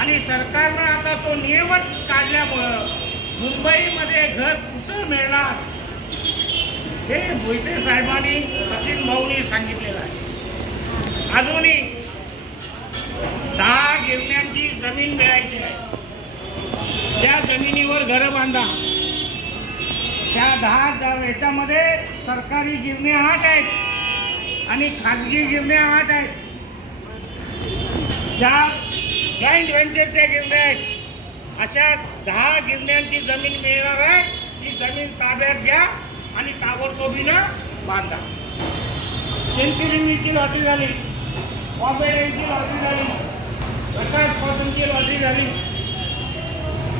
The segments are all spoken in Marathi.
आणि सरकारनं आता तो नियमच काढल्यामुळं मुंबईमध्ये घर कुठं मिळणार? हे मोहिते साहेबांनी सचिन भाऊनी सांगितलेलं आहे. अजूनही दहा गिरण्यांची जमीन मिळायची आहे. त्या जमिनीवर घरं बांधा. त्या दहा याच्यामध्ये सरकारी गिरण्या आठ आहेत आणि खाजगी गिरण्या आठ आहेत. ज्या जॉईंट व्हेंचरच्या गिरण्या आहेत. अशा दहा गिरण्यांची जमीन मिळणार आहे. ती जमीन ताब्यात घ्या आणि ताबडतोबीनं बांधा. चिंचलिंगीची लॉटरी झाली. बॉम्बेची लॉटरी झाली. प्रकाश पासूनची लॉटरी झाली.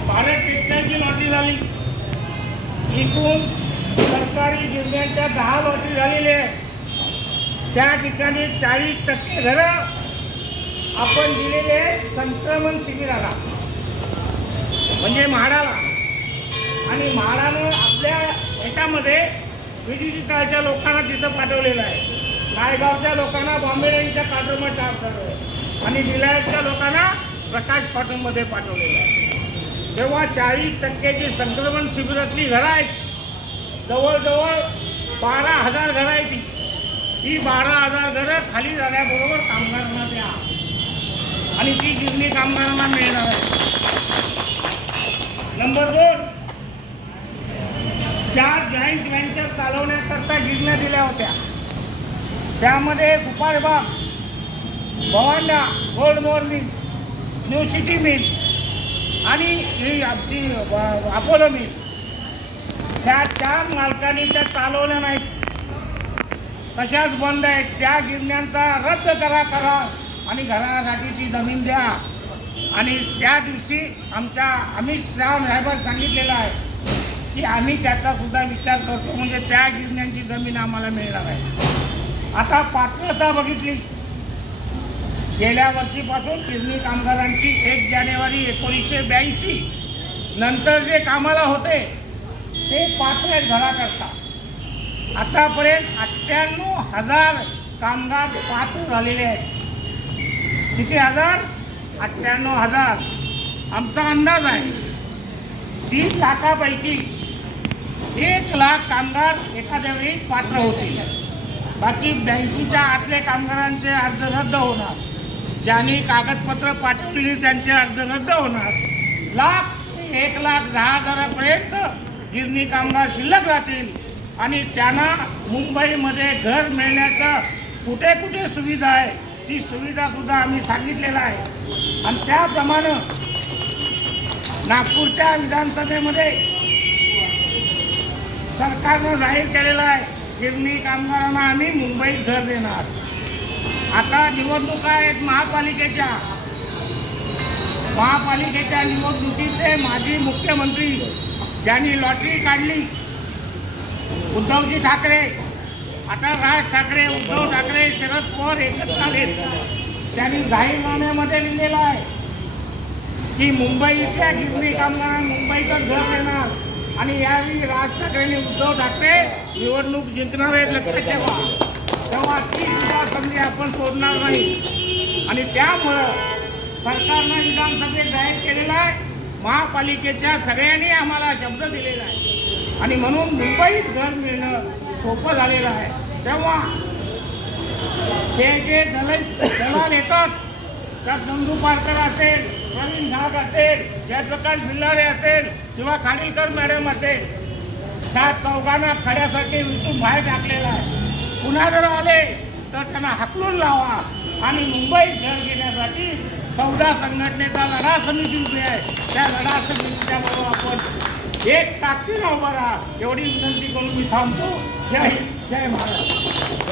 भारत टेक्स्टाईलची लॉटरी झाली. एकूण सरकारी गिरण्यांच्या दहा लॉटरी झालेल्या आहे त्या ठिकाणी चाळीस टक्के घरं आपण दिलेले संक्रमण शिबिराला म्हणजे म्हाडाला. आणि म्हाडानं आपल्या ह्याच्यामध्ये विजिटिकाच्या लोकांना तिथं पाठवलेलं आहे. नायगावच्या लोकांना बॉम्बे रेंजच्या कार्टूनमध्ये पाठवलं आहे आणि विलायतच्या लोकांना प्रकाश पाटणमध्ये पाठवलेलं आहे. तेव्हा चाळीस टक्क्याची संक्रमण शिबिरातली घरं आहेत. जवळजवळ बारा हजार घरं आहेत ती. ही बारा हजार घरं खाली झाल्याबरोबर कामगारांना द्या. आणि ती गिरणी कामगारांना मिळणार आहे. नंबर दोन. चार जॉईंट व्हेंचर चालवण्याकरता गिरण्या दिल्या होत्या. त्यामध्ये कुपारबाग भवांडा gold morning new city mill आणि ही आपली अपोलो मिल त्या चार मालकांनी त्या चालवल्या नाहीत. तशाच बंद आहेत. त्या गिरण्यांचा रद्द करा करा. आणि घरासाठीची जमीन द्या. आणि त्या दिवशी आमच्या अमित शहा साहेबांनी सांगितलेलं आहे की आम्ही त्याचा सुद्धा विचार करतो म्हणजे त्या गिरण्यांची जमीन आम्हाला मिळणार आहे. आता पात्रता बघितली. गेल्या वर्षीपासून गिरणी कामगारांची एक जानेवारी एकोणीसशे ब्याऐंशी नंतर जे कामाला होते ते पात्र आहेत घराकरता. आतापर्यंत अठ्ठ्याण्णव हजार कामगार पात्र झालेले आहेत. किती हजार? अठ्ठ्याण्णव हजार. आमचा अंदाज आहे. तीन लाखापैकी एक लाख कामगार एखाद्या वेळी पात्र होतील. बाकी ब्याऐंशीच्या आतले कामगारांचे अर्ज रद्द होणार. ज्यांनी कागदपत्र पाठवलेली त्यांचे अर्ज रद्द होणार. लाख ते एक लाख दहा हजारापर्यंत गिरणी कामगार शिल्लक राहतील. आणि त्यांना मुंबईमध्ये घर मिळण्याचं कुठे कुठे सुविधा आहे? ती सुविधा सुद्धा आम्ही सांगितलेलं आहे. आणि त्याप्रमाणे नागपूरच्या विधानसभेमध्ये सरकारनं जाहीर केलेलं आहे गिरणी कामगारांना आम्ही मुंबईत घर देणार. आता निवडणुका आहेत महापालिकेच्या. महापालिकेच्या निवडणुकीचे माजी मुख्यमंत्री ज्यांनी लॉटरी काढली उद्धवजी ठाकरे आता राज ठाकरे उद्धव ठाकरे शरद पवार एकच आलेत. त्यांनी जाहीरनाम्यामध्ये लिहिलेलं आहे की मुंबईच्या गिरणी कामगारांना मुंबईचं घर देणार आणि यावेळी राज ठाकरेंनी उद्धव ठाकरे निवडणूक जिंकणार आहेत. लक्षात ठेवा. तेव्हा ती सुद्धा संधी आपण सोडणार नाही. आणि त्यामुळं सरकारनं विधानसभेत जाहीर केलेलं आहे. महापालिकेच्या सगळ्यांनी आम्हाला शब्द दिलेला आहे. आणि म्हणून मुंबईत घर मिळणं सोपं झालेलं आहे. तेव्हा ते जे दल दलाल येतात त्यात नंदू पारकर असेल प्रवीण नाग असेल जयप्रकाश भिल्लारे असेल किंवा खाडीलकर मॅडम असेल त्या चौघांना खड्यासाठी विचून बाहेर टाकलेला आहे. पुन्हा जर आले तर त्यांना हाकलून लावा आणि मुंबईत घर घेण्यासाठी चौदा संघटनेचा लढा समिती उभी आहे. त्या लढा समितीच्या बरोबर आपण एक टाकी राव हो बरा. एवढी विनंती करून मी थांबतो. जय जय महाराज.